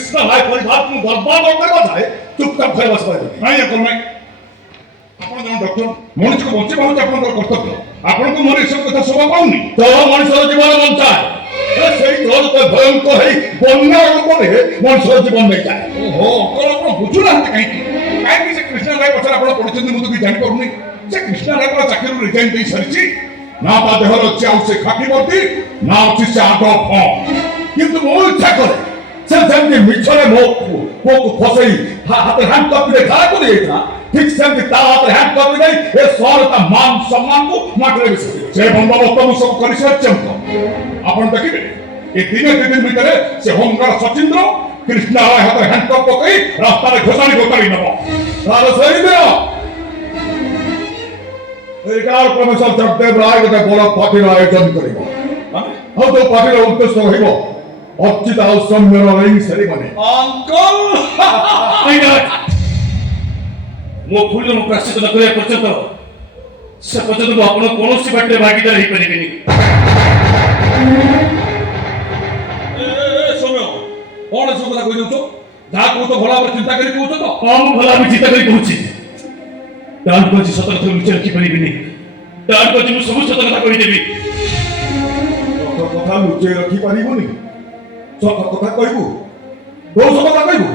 कृष्ण भाई परिवार को बर्बाद करवा जाए चुपचाप घर बस पाए नहीं अंकल नहीं आपण जन डॉक्टर मनुष्य को बंचे बहुत आपनकर कर्तव्य आपण को मोर सब कथा शोभा पाउनी तो मनुष्य जीवन बंचाए সেই জল তো ভয়ঙ্কর এই বন্যার উপরে মনুষ্যর জীবন নেই যায় ओहो अंकल आपण बुझु ना काहे से कृष्ण भाई पछरा आपण पढिछन मु तो भी जानि पाउनी से कृष्ण भाई को चाकरी रिजाइन दे सरिछि ना ता देहर अछि आ से खाकी बर्ती ना अछि से आगो फॉर्म কিন্তু ମୁଁ ଇଚ୍ଛା କରେ ସେ ଯେମିତି ମିଛରେ ମୋ ଫସେଇ ହାତରେ ହ୍ୟାଣ୍ଡ କପିରେ ଖାଆ କରି ଯାଇଥିଲା ଠିକ ସେମିତି ତା ହାତରେ ହ୍ୟାଣ୍ଡ କପି ଦେଇ ଏ ସହର ତା ମାନ ସମ୍ମାନକୁ ମାଟିରେ ମିଶାଇ से बंदोबस्त मु सब करि सत्यंक आपण देखिबे ए दिने दिन भितरे से होमगार्ड सचिंद्र कृष्ण भाई हाथ ह্যান্ড कप पकई रास्ता रे घोषाणी गोतारी नबो ତାର ସେଇ ଦିନ ଏଇଟା ପ୍ରଫେସର ଜଗଦେବ ରାୟ ଗୋଟେ ବଡ଼ ପାର୍ଟିର ଆୟୋଜନ କରିବ ଆଉ ଯୋଉ ପାର୍ଟିର ଉଦ୍ଦେଶ୍ୟ ରହିବ ଅର୍ଚିତ ଆଉ ସୌମ୍ୟର ରିଙ୍ଗ ସେରିମନି अंकल मो भूल मु प्राश्चित न କରିବା ପର୍ଯ୍ୟନ୍ତ ସେ ପର୍ଯ୍ୟନ୍ତ ମୁଁ ଆପଣ କୌଣସି ବାଟରେ ଭାଗିଦାର ହେଇପାରିବିନି ସୌମ୍ୟ କଣ ସବୁ କଥା କହି ଦଉଛ ଯାହା କହୁଛ ଭଲ ଭାବରେ ଚିନ୍ତା କରି କହୁଛ ତ ହଁ ମୁଁ ଭଲ ଭାବେ ଚିନ୍ତା କରି କହୁଛି ତାହାକୁ ଆଜି ସତ କଥା ଲୁଚି ରଖିପାରିବିନି ତାହାକୁ ଆଜି ମୁଁ ସବୁ ସତ କଥା କହିଦେବି ସତ କଥା ଲୁଚେଇ ରଖିପାରିବୁନି ସତ କଥା କହିବୁ କୋଉ ସତ କଥା କହିବୁ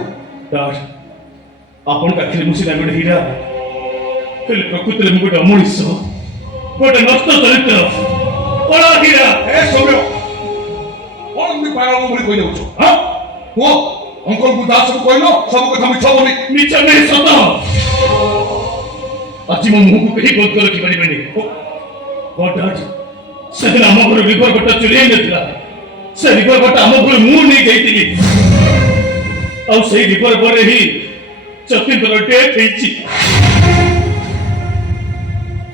ଡାଡ୍ ଆପଣଙ୍କ ଆଖିରେ ମୁଁ ସିନା ଗୋଟେ ହୀରା ହେଲେ ପ୍ରକୃତିରେ ମୁଁ ଗୋଟେ ଅମଣିଷ ଗୋଟେ ନଷ୍ଟ ଚରିତ୍ର କଳା ହୀରା ଏ ସୌମ୍ୟ କଣ ଏମିତି ପାଗଳ ଭଳି କହି ଦଉଛ ହଁ କୁହ अंकल को दास को कहलो सब कथा मिछ बोली ମିଛ ନାହିଁ ସତ ଆଜି ମୋ ମୁହଁକୁ କେହି ବନ୍ଦ କରି ରଖିପାରିବେନି ଡାଡ୍ ସେଦିନ ଆମ ଘର ରିଭର ବଟା ଚୋରି ହେଇନଥିଲା ସେ ରିଭର ବଟା ଆମ ଘରୁ ମୁଁ ନେଇ ଯାଇଥିଲି ଆଉ ସେଇ ରିଭର ପରେ ହିଁ ଚତିନ୍ଦର ଡେଥ୍ ହେଇଛି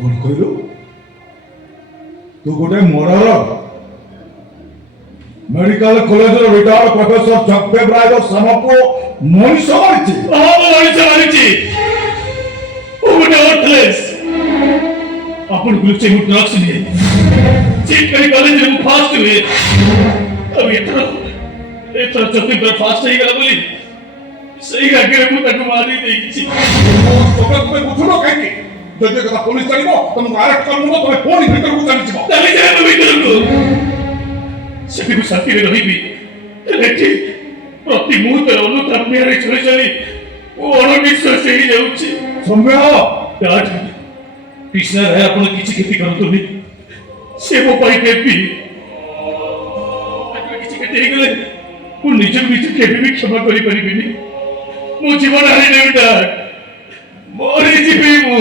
କଣ କହିଲୁ ତୁ ଗୋଟେ ମରର medical college retired professor Jagdev Rai साम को मनीष मारी हाँ वो मनीष मारी वो गोटे अर्थलेस अपन गुलचे मु ड्रग्स लिए चीट करी कॉलेज में फास्ट हुए अब एथर चतिंद्र फास्ट ही गला बोली सही आगे मु ताको मारी देछि तोके तोके बुझुनो काहे जदि कथा पुलिस जानिबो तुम अरेस्ट करबो तमे फोन भीतर को जानि छिबो चली जाए तो भीतर को सेठी को शांति में रही भी लेकिन प्रति मुहूर्त अनुताप मेरे चले चली वो अणनिश्वास ही जाउछि सौम्य डैड कृष्ण राय आपण किछि खेती करतो नि से मो पाई केपी आज किछि खेती गले मु निज केबे भी क्षमा करि परिबिनी मो जीवन हारि नै डैड मोरि जीवी मु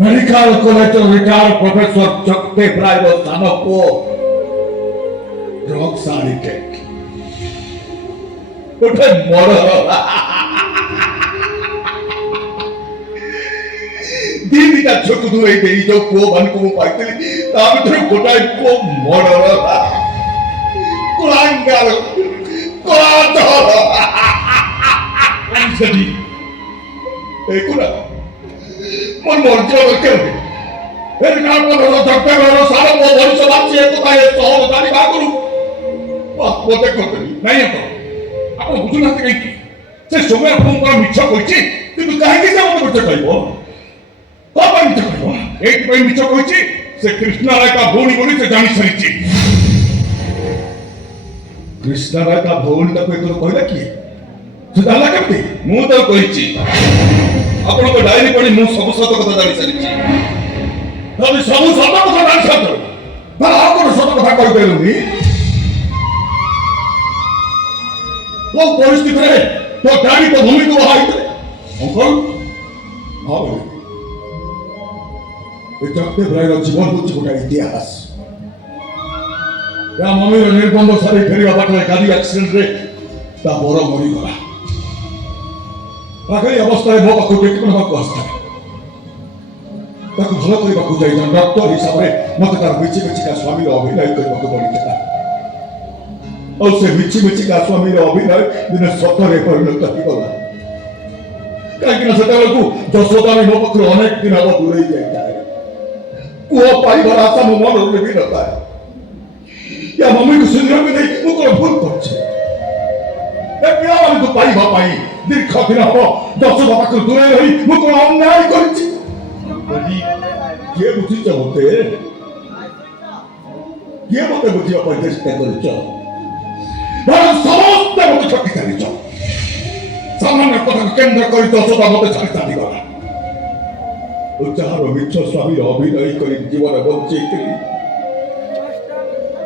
medical college retired professor Jagdev Rai साम को ड्रग्स एडिक्टेड गोटे मरर दीटा छोट दूर जो पुओ मान को पाइली ता भीतर गोटाए पुओ मरर कुलांगार कोलाधर सदी एकुरा मन मर्जी दरकार फिर काम पर जगदेव राय सारा मो भविष्य बात से को ताए सहर जानी बा करू मते करतनी नहीं तो आप बुझुना काहे से समय आपन पर मिछ कहिछि किंतु काहे कि से मते मिछ कहबो को पर मिछ कहबो एक पे मिछ कहिछि से कृष्ण राय का भौणी बोली से जानि सरिछि कृष्ण राय का भौणी तक तो कहला कि तू जानला केमती मु तो कहिछि आपण को डायरी पढी मु सब सत कथा जानि सरिछि तभी सब सत कथा जानि सत पर आ को सत कथा कहि देलुनी वो परिस्थिति रे तो गाड़ी तो भूमि को हाई करे अंकल हां बोले जगते भाईर जीवन हूँ गोटे इतिहास या मम्मीर निबंध सारी फेर बाटे गाड़ी एक्सीडेंट रे ता बर मरीगला पाखे अवस्था मो पाख ट्रिटमेंट हाँ आसता भल करने जाइए डॉक्टर हिसाब से मत तार मिची मिचिका स्वामी अभिनय करने पड़ता और से मिची मिचिका स्वामी अभिनय दिन सतरे परिणत होगा कहीं जशोदा भी मो पाखे अनेक दिन हम दूरे जाए पुह पाइबार आशा मो मन भी नता है या मम्मी को सुनिया भी नहीं मु कोन भूल करछे पिला मान को पाइबा पाई दीर्घ दिन हम जशोदा पाखे दूरे रही मु कोन अन्याय करछि किए बुझी मते किए मते बुझिया पर चेष्टा करछ समस्त मते ठकी चलीछ सामान्य कथा केंद्र कर जशोदा मते छाड़ी छाड़ी गला उच्चार मिछ स्वामी अभिनय कर जीवन बंचे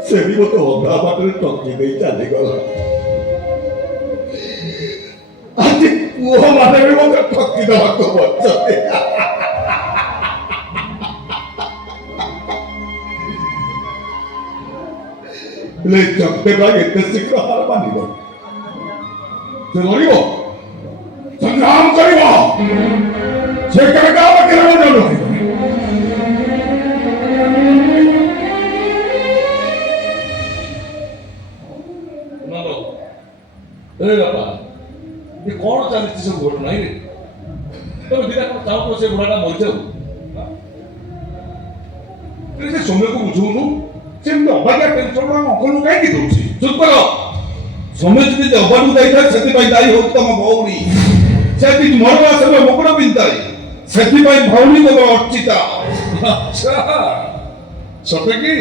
से भी मते अधा बाटे ठकी गई चली गला आज पुह माने भी मते ठकी दवा को बचते ले जगते भाई एते शीघ्र हार मानिब से लड़िब संग्राम करिब से केबे गाँव के रह जानो ए बाबा ये कौन चलती सब घटना रे तो दिना को चाहो से बुढ़ाटा मर जाऊ से समय को बुझौनु सेमती अबाग्या पेंशन अंकल कहीं दूसरी चुप कर समय जी अबाटू जाता से दायी हो तुम भौणी से मरवा समय मुकुट पिंधाई से भौणी तुम अर्चिता अच्छा सते कि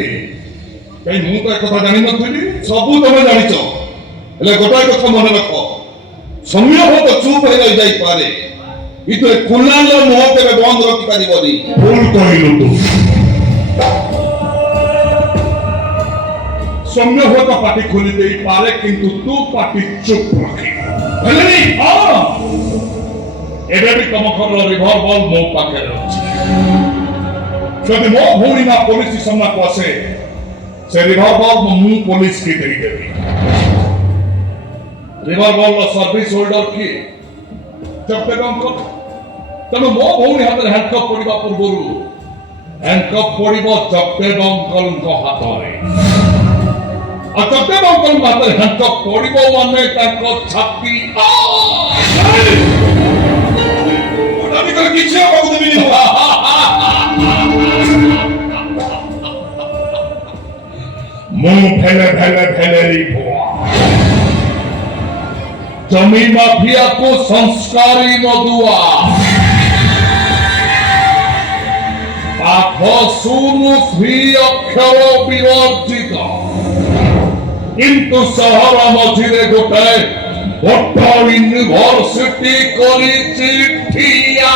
कहीं मु तो एक जानी नी सब तुम जाच गोटाए कथा मन रख समय हो तो चुप हो जाए इतने कुलाल मुह के बंद रखिपार भूल कहलु तू सौम्य हो तो पार्टी खोली दे पारे किंतु तू पार्टी चुप रखी हेलेनी हां एबे भी कम खबर रिवॉल्वर मो पाखे अछि जदि मो भूरी ना पुलिस सम्ना को आसे से रिवॉल्वर मु पुलिस की देई देबी रिवॉल्वर लो सर्विस होल्डर की जब तक अंक तमे मो भूरी हाथ हैंडकफ पड़िबा पूर्वरु हैंडकफ पड़िबो जब तक अंकल को हाथ रे जब अंकल मात्र हैंडकफ पड़िबो माने ताको छाती ओटा निकल किछे बाबू देबी मुंह फैले फैले फैले री भुआ जमी माफिया को संस्कारी न दुआ पाठ सुनु श्री अक्षर विवर्जित किंतु शहर मझिरे गोटे बड़ यूनिवर्सिटी करी चिठिया